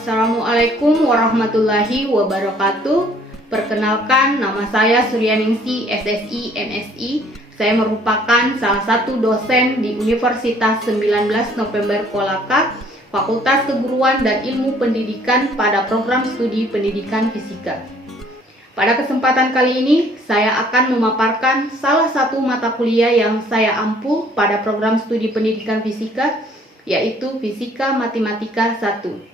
Assalamualaikum warahmatullahi wabarakatuh. Perkenalkan, nama saya Suryaningsi, SSI, MSI. Saya merupakan salah satu dosen di Universitas 19 November Kolaka, Fakultas Keguruan dan Ilmu Pendidikan pada program studi Pendidikan Fisika. Pada kesempatan kali ini, saya akan memaparkan salah satu mata kuliah yang saya ampu pada program studi Pendidikan Fisika, yaitu Fisika Matematika 1.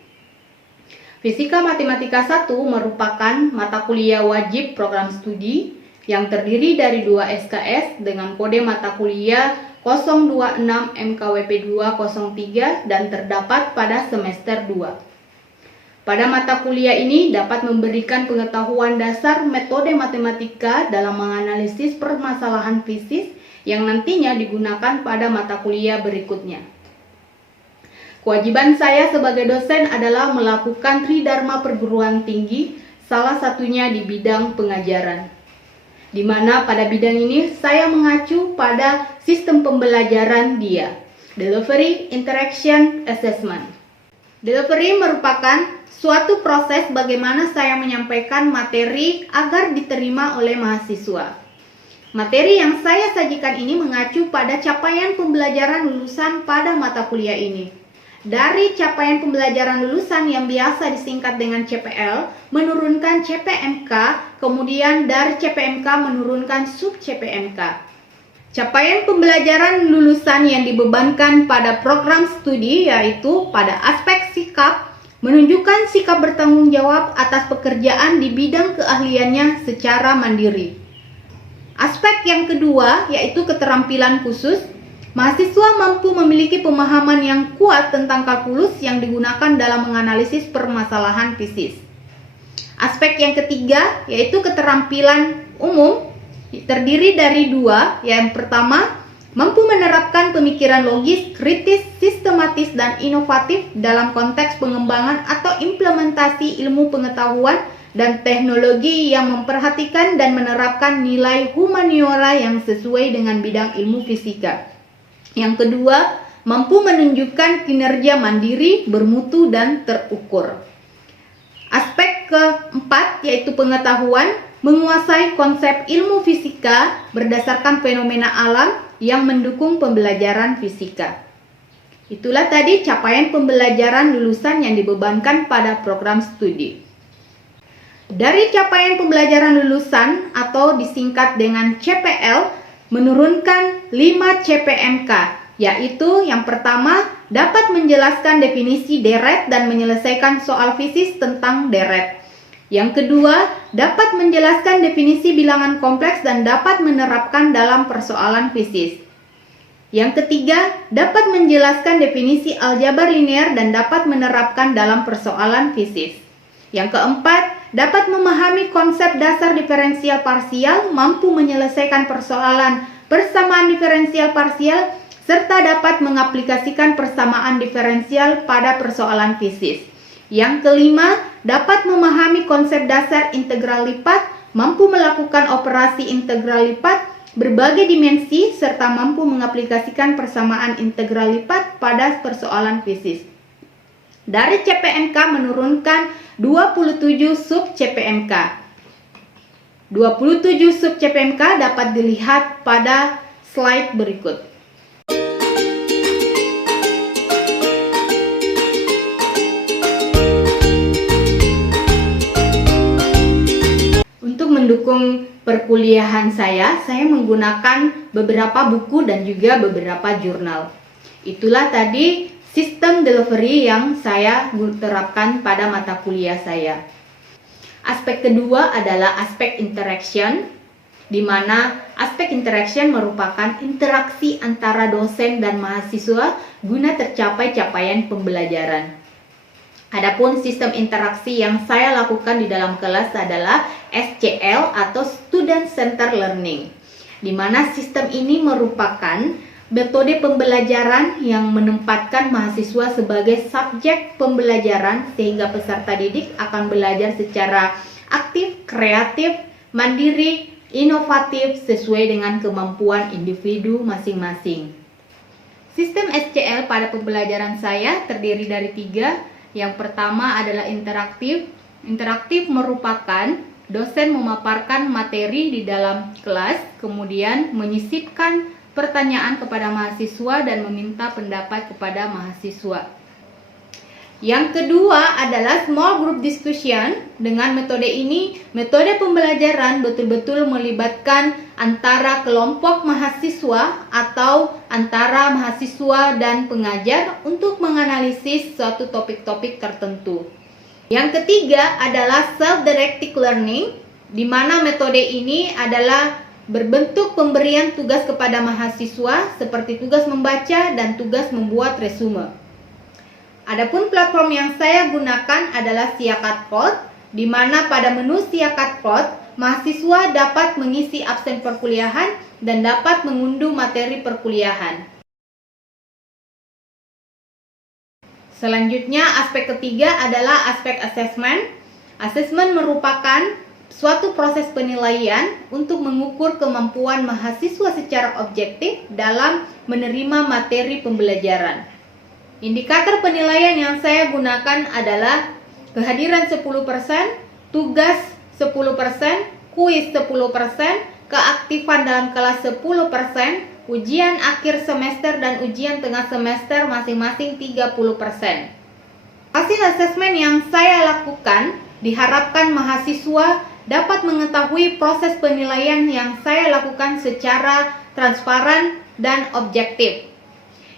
Fisika Matematika 1 merupakan mata kuliah wajib program studi yang terdiri dari 2 SKS dengan kode mata kuliah 026 MKWP 203 dan terdapat pada semester 2. Pada mata kuliah ini dapat memberikan pengetahuan dasar metode matematika dalam menganalisis permasalahan fisik yang nantinya digunakan pada mata kuliah berikutnya. Kewajiban saya sebagai dosen adalah melakukan tridharma perguruan tinggi, salah satunya di bidang pengajaran. Di mana pada bidang ini saya mengacu pada sistem pembelajaran DIA, Delivery Interaction Assessment. Delivery merupakan suatu proses bagaimana saya menyampaikan materi agar diterima oleh mahasiswa. Materi yang saya sajikan ini mengacu pada capaian pembelajaran lulusan pada mata kuliah ini. Dari capaian pembelajaran lulusan yang biasa disingkat dengan CPL, menurunkan CPMK, kemudian dari CPMK menurunkan sub CPMK. Capaian pembelajaran lulusan yang dibebankan pada program studi yaitu pada aspek sikap, menunjukkan sikap bertanggung jawab atas pekerjaan di bidang keahliannya secara mandiri. Aspek yang kedua yaitu keterampilan khusus. Mahasiswa mampu memiliki pemahaman yang kuat tentang kalkulus yang digunakan dalam menganalisis permasalahan fisik. Aspek yang ketiga yaitu keterampilan umum, terdiri dari 2. Yang pertama, mampu menerapkan pemikiran logis, kritis, sistematis, dan inovatif dalam konteks pengembangan atau implementasi ilmu pengetahuan dan teknologi yang memperhatikan dan menerapkan nilai humaniora yang sesuai dengan bidang ilmu fisika. Yang kedua, mampu menunjukkan kinerja mandiri, bermutu, dan terukur. Aspek keempat yaitu pengetahuan, menguasai konsep ilmu fisika berdasarkan fenomena alam yang mendukung pembelajaran fisika. Itulah tadi capaian pembelajaran lulusan yang dibebankan pada program studi. Dari capaian pembelajaran lulusan atau disingkat dengan CPL, menurunkan 5 CPMK, yaitu yang pertama dapat menjelaskan definisi deret dan menyelesaikan soal fisik tentang deret. Yang kedua, dapat menjelaskan definisi bilangan kompleks dan dapat menerapkan dalam persoalan fisik. Yang ketiga, dapat menjelaskan definisi aljabar linear dan dapat menerapkan dalam persoalan fisik. Yang keempat, dapat memahami konsep dasar diferensial parsial, mampu menyelesaikan persoalan persamaan diferensial parsial, serta dapat mengaplikasikan persamaan diferensial pada persoalan fisik. Yang kelima, dapat memahami konsep dasar integral lipat, mampu melakukan operasi integral lipat berbagai dimensi, serta mampu mengaplikasikan persamaan integral lipat pada persoalan fisik. Dari CPMK menurunkan 27 sub CPMK. 27 sub CPMK dapat dilihat pada slide berikut. Untuk mendukung perkuliahan saya menggunakan beberapa buku dan juga beberapa jurnal. Itulah tadi sistem delivery yang saya terapkan pada mata kuliah saya. Aspek kedua adalah aspek interaction, di mana aspek interaction merupakan interaksi antara dosen dan mahasiswa guna tercapai capaian pembelajaran. Adapun sistem interaksi yang saya lakukan di dalam kelas adalah SCL atau Student Center Learning, di mana sistem ini merupakan metode pembelajaran yang menempatkan mahasiswa sebagai subjek pembelajaran sehingga peserta didik akan belajar secara aktif, kreatif, mandiri, inovatif sesuai dengan kemampuan individu masing-masing. Sistem SCL pada pembelajaran saya terdiri dari 3, Yang pertama adalah interaktif. Interaktif merupakan dosen memaparkan materi di dalam kelas, kemudian menyisipkan pertanyaan kepada mahasiswa dan meminta pendapat kepada mahasiswa. Yang kedua adalah small group discussion. Dengan metode ini, metode pembelajaran betul-betul melibatkan antara kelompok mahasiswa atau antara mahasiswa dan pengajar untuk menganalisis suatu topik-topik tertentu. Yang ketiga adalah self-directed learning, di mana metode ini adalah berbentuk pemberian tugas kepada mahasiswa seperti tugas membaca dan tugas membuat resume. Adapun platform yang saya gunakan adalah Siakat Code, di mana pada menu Siakat Code, mahasiswa dapat mengisi absen perkuliahan dan dapat mengunduh materi perkuliahan. Selanjutnya, aspek ketiga adalah aspek asesmen. Asesmen merupakan suatu proses penilaian untuk mengukur kemampuan mahasiswa secara objektif dalam menerima materi pembelajaran. Indikator penilaian yang saya gunakan adalah kehadiran 10%, tugas 10%, kuis 10%, keaktifan dalam kelas 10%, ujian akhir semester dan ujian tengah semester masing-masing 30%. Hasil asesmen yang saya lakukan diharapkan mahasiswa dapat mengetahui proses penilaian yang saya lakukan secara transparan dan objektif.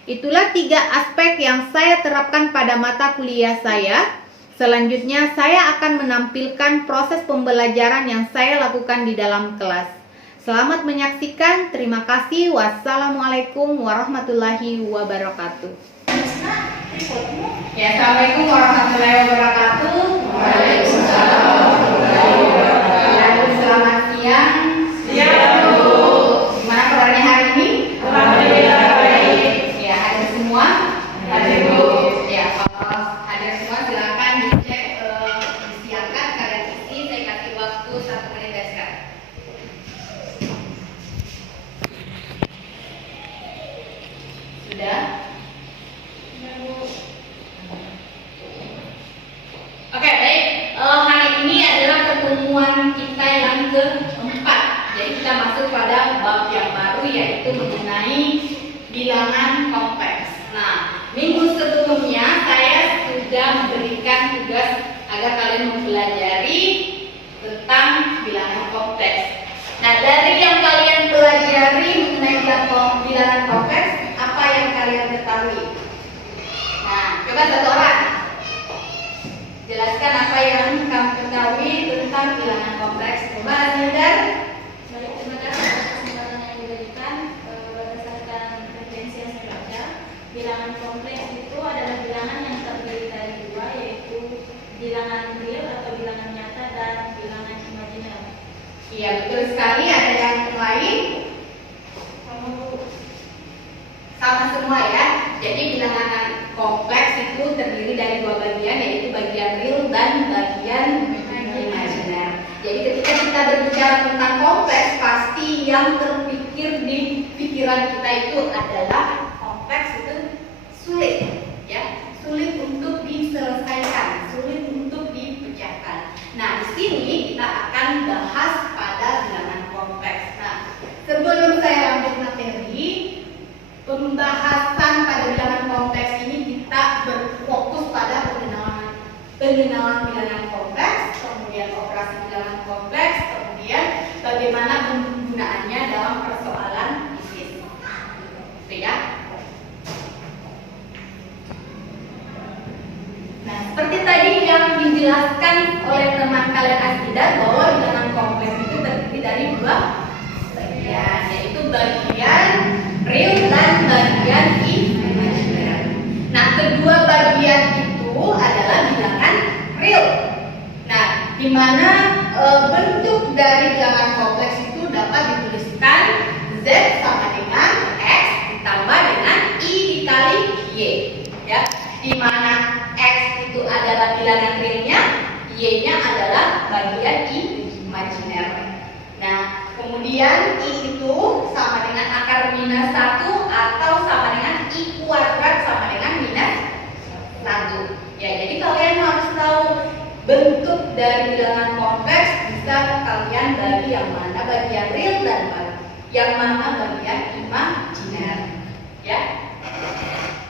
Itulah 3 aspek yang saya terapkan pada mata kuliah saya. Selanjutnya saya akan menampilkan proses pembelajaran yang saya lakukan di dalam kelas. Selamat menyaksikan, terima kasih. Wassalamualaikum warahmatullahi wabarakatuh. Ya, assalamualaikum warahmatullahi wabarakatuh. Waalaikumsalam warahmatullahi wabarakatuh. Selamat siang. Siang, Bu. Gimana kabarnya hari ini? Alhamdulillah baik. Ya, hadir semua? Hadir, Bu. Ya, kalau hadir semua silakan dicek disiapkan kalian isi. Saya kasih waktu 1 menit dari sekarang. Sudah? Oke, baik. Hari ini adalah pertemuan kita yang keempat. Jadi kita masuk pada bab yang baru, yaitu mengenai bilangan kompleks. Nah, minggu sebelumnya saya sudah memberikan tugas agar kalian mempelajari tentang bilangan kompleks. Nah, dari yang kalian pelajari mengenai bilangan kompleks, apa yang kalian ketahui? Nah, coba satu orang jelaskan apa yang kamu ketahui tentang bilangan kompleks. Coba Azindar. Baik, terima kasih atas kesempatan yang diberikan. Berdasarkan referensi yang saya baca, bilangan kompleks itu adalah bilangan yang terdiri dari 2, yaitu bilangan real atau bilangan nyata dan bilangan imajiner. Iya, betul sekali. Ada yang lain? Sama semua ya. Jadi bilangan kompleks itu terdiri dari 2 bagian, yaitu bagian real dan bagian imajiner. Jadi ketika kita berbicara tentang kompleks, pasti yang terpikir di pikiran kita itu adalah kompleks itu sulit, ya, sulit untuk diselesaikan, sulit untuk dipecahkan. Nah, di sini kita akan bahas pada bilangan kompleks. Nah, sebelum saya lanjut materi, pembahasan pada bilangan kompleks ini kita berfokus pada pengenalan bilangan kompleks, kemudian operasi bilangan kompleks, kemudian bagaimana penggunaannya dalam persoalan bisnis. Oke ya. Nah, seperti tadi yang dijelaskan oleh teman kalian Azidar, bahwa bilangan kompleks itu terdiri dari 2 bagian, yaitu bagian real dan bagian imajiner. Nah, kedua bagian itu adalah bilangan real. Nah, di mana bentuk dari bilangan kompleks itu dapat dituliskan Z sama dengan X ditambah dengan I dikali Y, ya. Di mana X itu adalah bilangan realnya, Y-nya adalah bagian imajiner. Nah, kemudian I itu sama dengan akar minus 1 atau sama dengan I kuadrat sama dengan minus 1. Ya, jadi kalian harus tahu bentuk dari bilangan kompleks bisa kalian bagi yang mana bagian real dan yang mana bagian imajiner. Ya.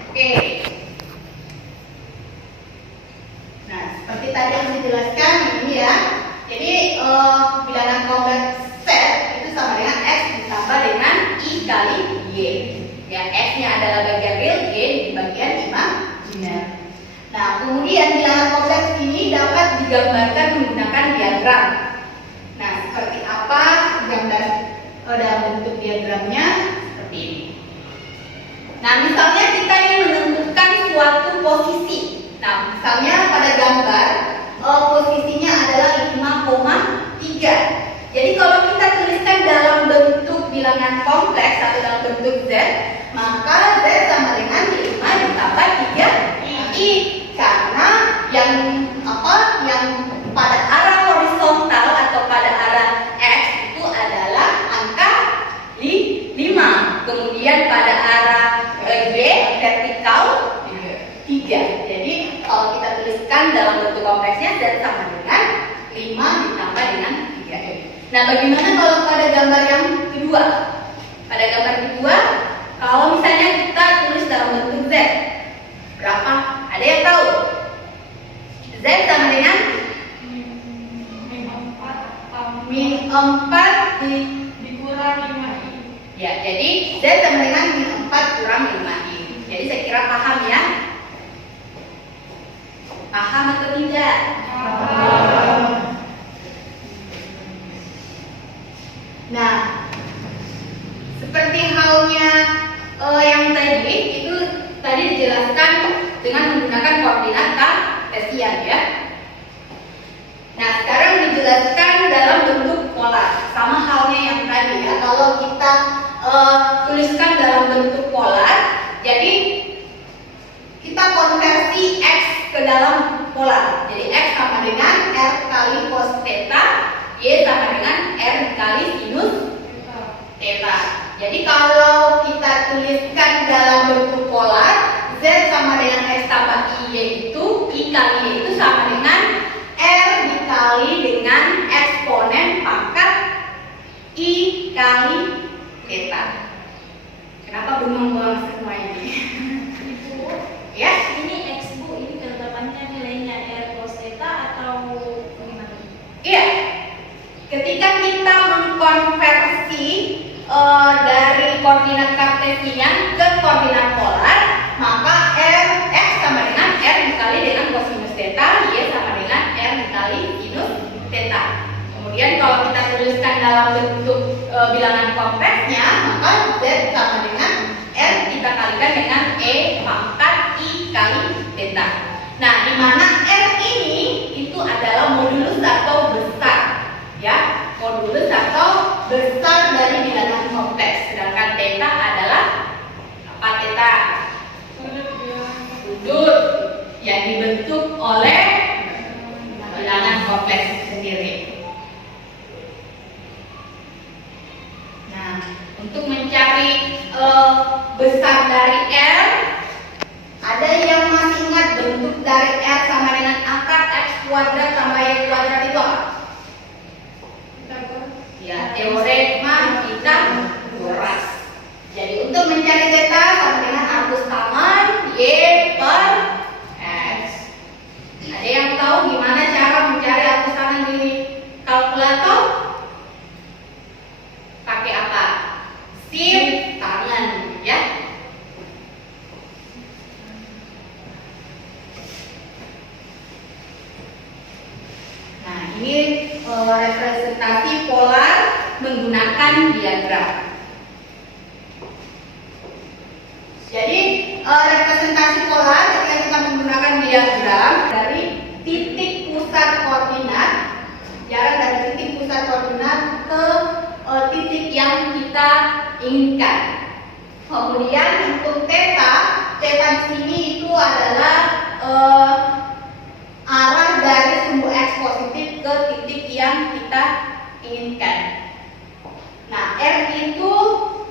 Oke. Nah, seperti tadi yang dijelaskan ini ya. Jadi bilangan kompleks Z itu sama dengan X ditambah dengan I kali Y. Ya, X-nya adalah bagian real, Y di bagian imajiner. Nah, kemudian bilangan kompleks ini dapat digambarkan menggunakan diagram. Nah, seperti apa gambar dalam bentuk diagramnya? Seperti ini. Nah, misalnya kita ingin menentukan suatu posisi. Nah, misalnya pada gambar posisinya adalah 5,3. Jadi kalau kita tuliskan dalam bentuk bilangan kompleks atau dalam bentuk Z, maka Z sama dengan 5 ditambah 3I. Karena yang pada arah horizontal atau pada arah X itu adalah angka 5. Kemudian pada arah Y vertikal 3. Jadi kalau kita tuliskan dalam bentuk kompleksnya Z sama dengan 5 ditambah dengan 3. Nah, bagaimana kalau pada gambar yang kedua? Pada gambar kedua, kalau misalnya kita tulis dalam bentuk Z, berapa? Ada yang tahu? Z sama dengan min 4 dikurang 5i. Ya, jadi Z sama dengan min 4 kurang 5i. Jadi saya kira paham ya? Paham atau tidak? Paham. Nah, seperti halnya yang tadi itu tadi dijelaskan dengan menggunakan koordinat kartesian ya. Nah, sekarang dijelaskan dalam bentuk polar, sama halnya yang tadi ya. Kalau kita tuliskan dalam bentuk polar, jadi kita konversi X ke dalam polar. Jadi X sama dengan R kali cos theta, Y sama dengan R kali sinus theta. Jadi kalau kita tuliskan dalam bentuk polar, Z sama dengan X tambah Y itu, I kali Y itu sama dengan R dikali dengan eksponen pangkat I kali theta. Kenapa bengong banget semua ini? Ya, Ini X Bu, ini ketetapannya nilainya R cos theta atau bagaimana? iya. Ketika kita mengkonversi dari koordinat kartesian ke koordinat polar, maka X sama dengan R dikali dengan kosinus theta, Y sama dengan R dikali sinus theta. Kemudian kalau kita tuliskan dalam bentuk bilangan kompleksnya, maka Z sama dengan R kita kalikan dengan E pangkat I kali theta. Nah, di mana R ini itu adalah modulus atau besar, ya, modulus atau besar dari bilangan kompleks. Sedangkan theta adalah apa? Theta sudut yang dibentuk oleh bilangan kompleks sendiri. Nah, untuk mencari besar dari R, ada yang masih ingat bentuk dari R sama dengan akar X kuadrat tambah Y kuadrat itu apa? Ya, teorema Pythagoras. Jadi untuk mencari theta sama dengan argus tangan Y per X. Ada yang tahu gimana cara mencari argus tangan di kalkulator? Pakai apa? Shift tangan, ya. Nah, ini representasi polar menggunakan diagram. Jadi representasi polar ketika kita menggunakan diagram dari titik pusat koordinat, jarak dari titik pusat koordinat ke titik yang kita inginkan. Kemudian untuk theta di sini itu adalah arah dari sumbu X positif ke titik yang kita inginkan. Nah, R itu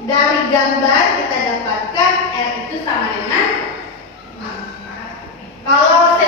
dari gambar kita dapatkan R itu sama dengan, kalau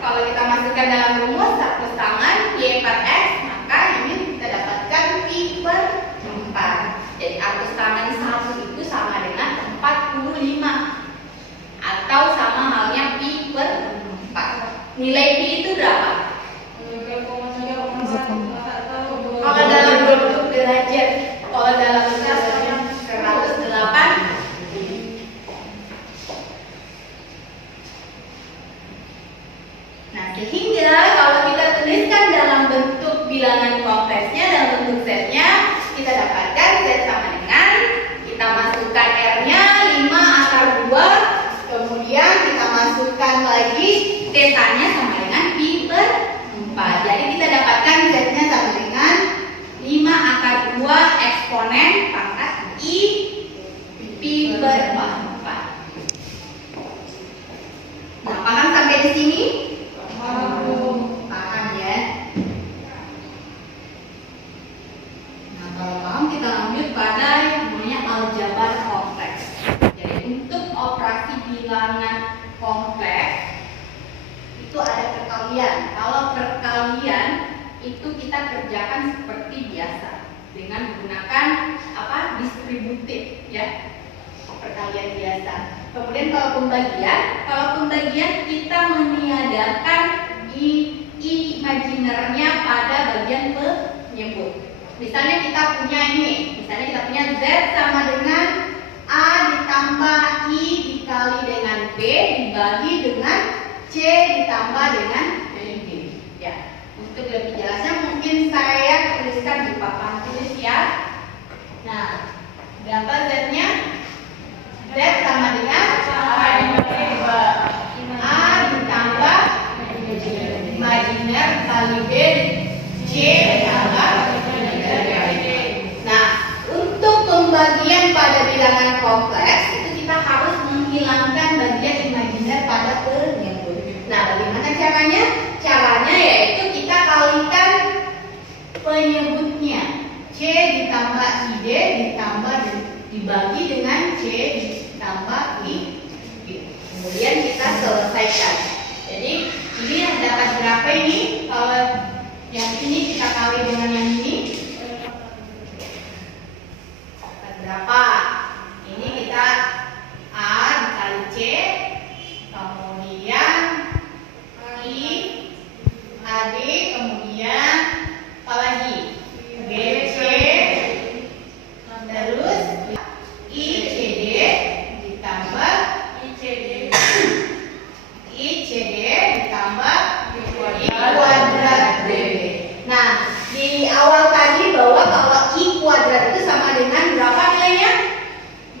kalau kita masukkan dalam rumus hapus tangan Y per X, maka ini kita dapatkan Pi per 4. Jadi hapus tangan 1 itu sama dengan 45, atau sama halnya Pi per 4. Nilai Pi itu berapa? Kalau dalam bentuk derajat, kalau dalam bentuk 108. Nah, sehingga kalau kita tuliskan dalam bentuk bilangan kompleksnya, dalam bentuk setnya, kita dapatkan Z sama dengan, kita masukkan R-nya 5 akar 2, kemudian kita masukkan lagi θ-nya sama dengan Pi per 4. Jadi kita dapatkan Z-nya sama dengan 5 akar 2 eksponen pangkat I Pi per 4. Nah, paham sampai di sini? Paham ya. Nah, kalau paham kita lanjut pada yang namanya aljabar kompleks. Jadi untuk operasi bilangan kompleks itu ada perkalian. Kalau perkalian itu kita kerjakan seperti biasa dengan menggunakan distributif ya, perkalian biasa. Kemudian kalau pembagian kita meniadakan imajinernya pada bagian penyebut. Misalnya kita punya Z sama dengan A ditambah I dikali dengan B dibagi dengan C ditambah dengan B. Ya, untuk lebih jelasnya mungkin saya tuliskan di papan tulis ya. Nah, berapa Z-nya? Z sama dengan A ditambah imajiner kali B C ditambah. Nah, untuk pembagian pada bilangan kompleks itu kita harus menghilangkan bagian imajiner pada penyebut. Nah, bagaimana caranya? Caranya yaitu kita kalikan penyebutnya, C ditambah ID ditambah dibagi dengan C ditambah I. Kemudian kita selesaikan. Jadi ini dapat berapa ini? Kalau yang ini kita kali dengan yang ini dapat berapa? Ini kita A dikali C, kemudian I AD, kemudian apa lagi? BC, terus ICD ditambah ICD ditambah I kuadrat DB. Nah, di awal tadi bahwa kalau I kuadrat itu sama dengan berapa nilainya?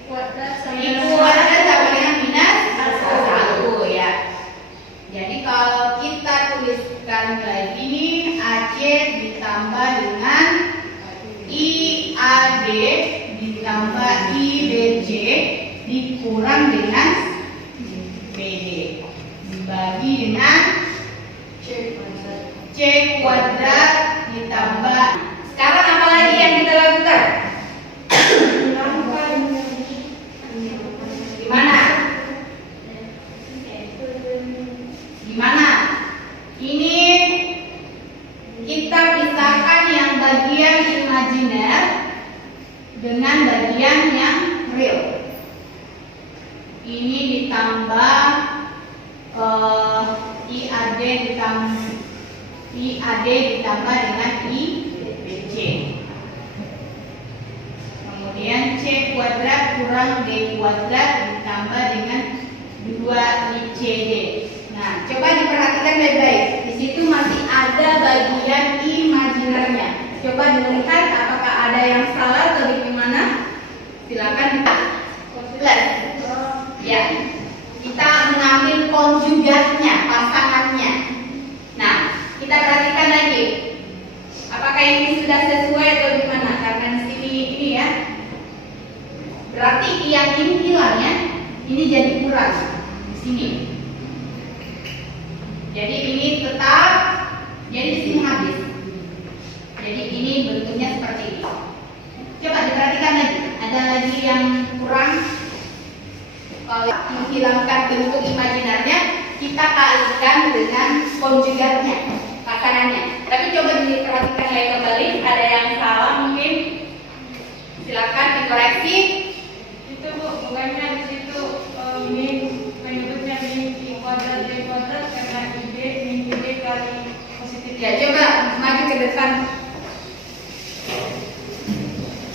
I kuadrat sama dengan minus 1 ya. Jadi kalau kita tuliskan nilai ini AC ditambah dengan IAD ditambah IBC dikurang dengan BD dibagi dengan C kuadrat ditambah. Sekarang apa lagi yang kita lakukan? Gimana? Ini kita pisahkan yang bagian imajiner dengan bagian yang real. Ini ditambah IAD ditambah dengan IBC. Kemudian C kuadrat kurang D kuadrat ditambah dengan 2ICD. Nah, coba diperhatikan baik-baik. Di situ masih ada bagian imajinernya. Coba dilihat apakah ada yang salah atau bagaimana. Silakan plus. Ya, kita mengambil konjugatnya, pasangannya. Nah, kita perhatikan lagi. Apakah ini sudah sesuai atau gimana? Karena di sini ini ya. Berarti yang ini hilang ya. Ini jadi kurang di sini. Jadi ini tetap, jadi di sini habis. Jadi ini bentuknya seperti ini. Coba diperhatikan lagi. Ada lagi yang kurang. Kalau menghilangkan bentuk imajinernya, kita kalikan dengan konjugatnya, pasangannya. Tapi coba diperhatikan lagi kembali, ada yang salah mungkin, silakan dikoreksi. Itu Bu, bukannya di situ min menyebutnya min I kuadrat D kuadrat karena IB min IB kali positif. Ya, coba maju ke depan,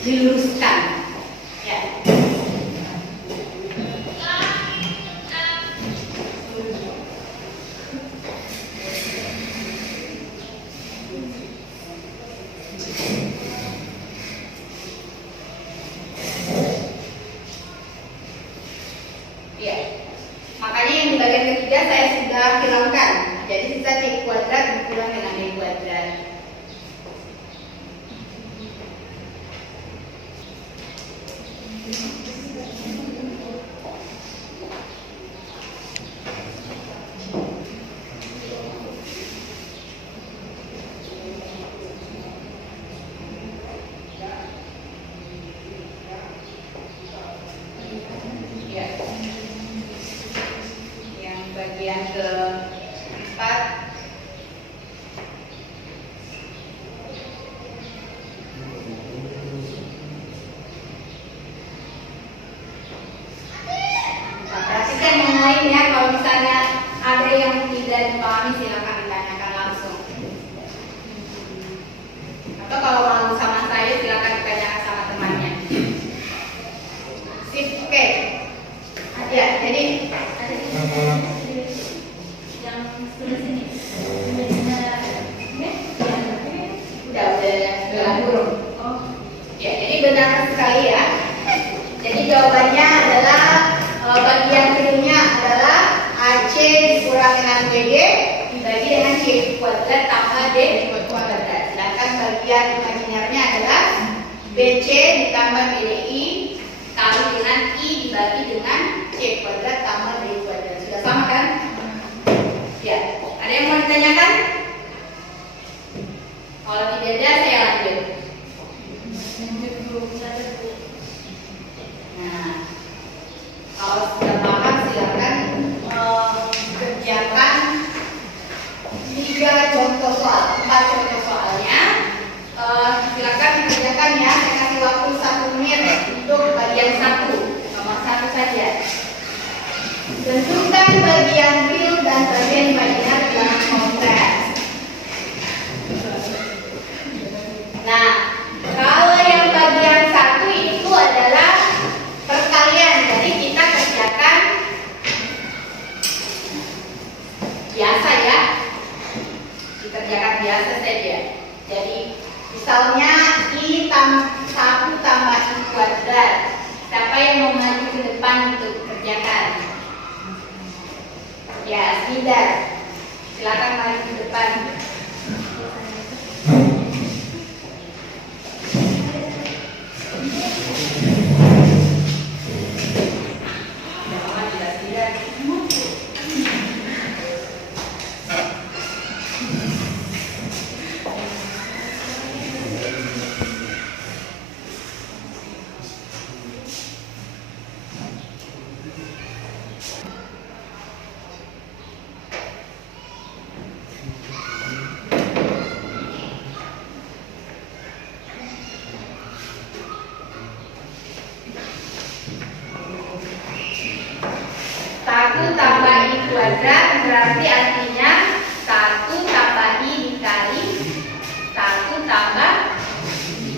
diluruskan. Ya. Ya, makanya yang di bagian ketiga saya sudah hilangkan. Jadi sisa C kuadrat dikurang dengan D kuadrat. Ya. Yang bagian keempat, perhatikan yang lain ya. Kalau misalnya ada yang tidak dipahami silakan ditanyakan langsung. Atau kalau mau sama saya silakan ditanyakan sama temannya. Sip, oke. Ya, jadi Ada di yang sebelah sini. udah burung. Oh, Ya, jadi benar sekali ya. Jadi jawabannya adalah bagian kedua adalah AC dikurang dengan BD dibagi dengan C kuadrat tambah D kuadrat. Sedangkan bagian imajinernya adalah BC ditambah BDI kali dengan I dibagi dengan C kuadrat tambah D kuadrat. Sudah sama kan? Ya. Ada yang mau ditanyakan? Kalau tidak ada saya lanjut. Nah, kalau sudah paham silakan kerjakan 3 contoh soal, 4 contoh soalnya. Silakan dikerjakan ya. Saya kasih waktu 1 menit untuk bagian 1, nomor 1 saja. Tentukan bagian real dan bagian imajiner dalam konteks. Nah, kalau yang bagian 1 itu adalah perkalian, jadi kita kerjakan biasa ya, dikerjakan biasa saja. Jadi misalnya I 1 tambah I kuadrat. Siapa yang mau maju ke depan untuk kerjakan? Ya, Smidar, silakan maju ke depan. Kuadrat berarti artinya 1 tambah I dikali 1 tambah I.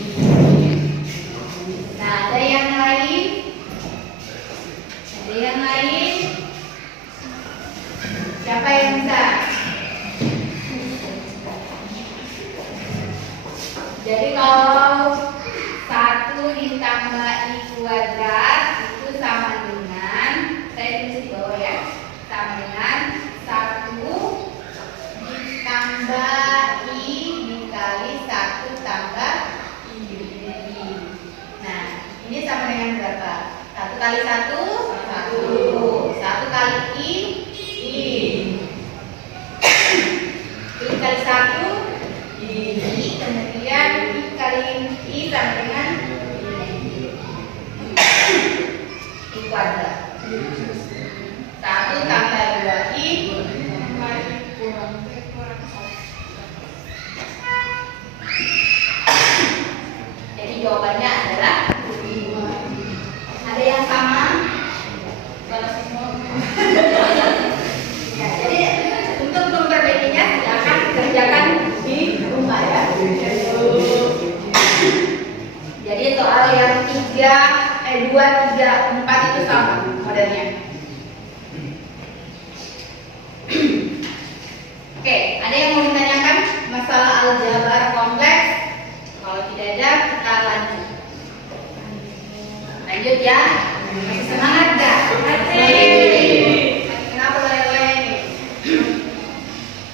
Nah, ada yang lain? Ada yang lain? Siapa yang bisa? Jadi kalau 1 ditambah I kuadrat itu sama dengan, saya tulis di bawah ya, sama dengan 1 ditambah I dikali 1 tambah I. Nah, ini sama dengan berapa? 1 kali 1, 1. 1 kali I, I kali 1, I. Kemudian I kali I sama dengan I kuadrat. 1 tambah 2I ada yang mau ditanyakan masalah aljabar kompleks? Kalau tidak ada, kita lanjut. Lanjut ya. Masih semangat gak? Masih. Kenapa lele nih?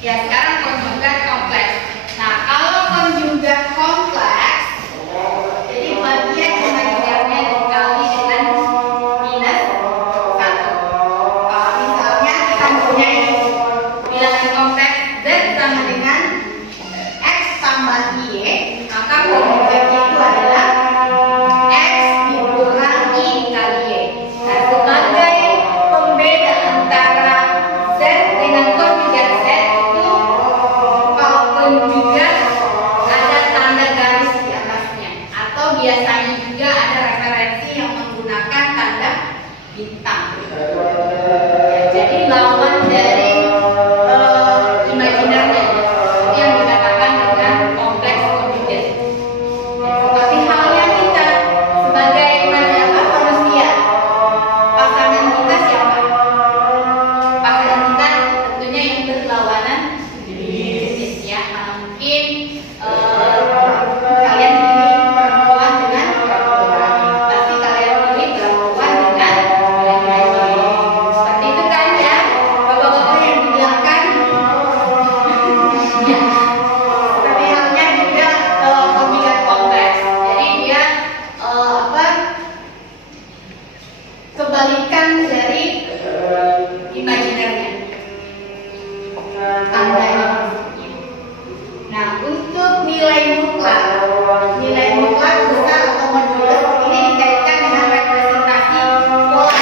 Ya, sekarang konjugat kompleks. Nah, kalau konjugat kompleks, jadi bagian imajinernya dikali dengan minus 1. Kalau misalnya kita mempunyai bilangan kompleks Z sama dengan X tambah Y, maka konjugatnya itu adalah X dikurang Y kali Y. Nah, sebagai pembeda antara Z dengan konjugat Z itu, kalau konjugat ada tanda garis di atasnya, atau biasanya juga ada referensi yang menggunakan tanda bintang. Ya, jadi lawan dari imajinernya itu yang dikatakan dengan kompleks konjugat. Seperti halnya kita sebagai manusia, pasangan kita siapa? Pasangan kita tentunya yang berlawanan jenis ya. Mana mungkin kalian pilih perempuan dengan perempuan, pasti kalian pilih perempuan dengan laki-laki. Seperti itu kan ya, bapak-bapak yang di belakang. Ya, seperti halnya juga konjugat kompleks. Jadi dia kebalikan dari imajinernya, tandanya maksudnya. Nah, untuk nilai mutlak besar atau modulus ini dikaitkan dengan representasi pola,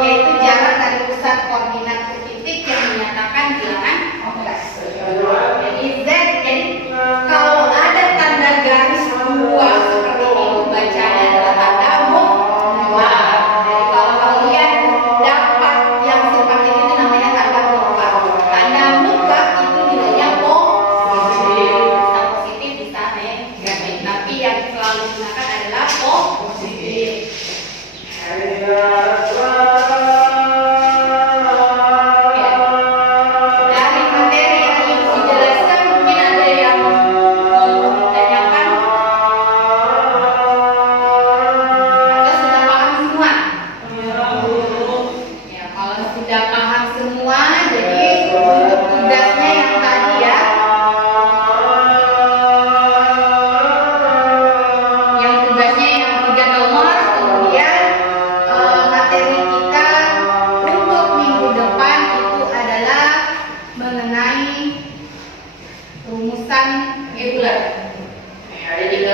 yaitu jarak dari pusat koordinat ke titik yang menyatakan bilangan kompleks. Jadi kalau ada tanda garis 2 seperti ini, bacanya adalah tanda mutlak. Jadi kalau kalian dapat yang seperti itu namanya tanda mutlak. Tanda mutlak itu nilainya positif, bisa positif, bisa negatif. Tapi yang selalu digunakan adalah positif. Dari materi yang dijelaskan mungkin ada yang ditanyakan atau sudah paham semua? Ya, kalau sudah paham semua, jadi untuk tugasnya yang tadi ya, yang tugasnya yang 3 nomor, kemudian materi kita untuk minggu depan itu adalah mengenai rumusan reguler. Jadi kita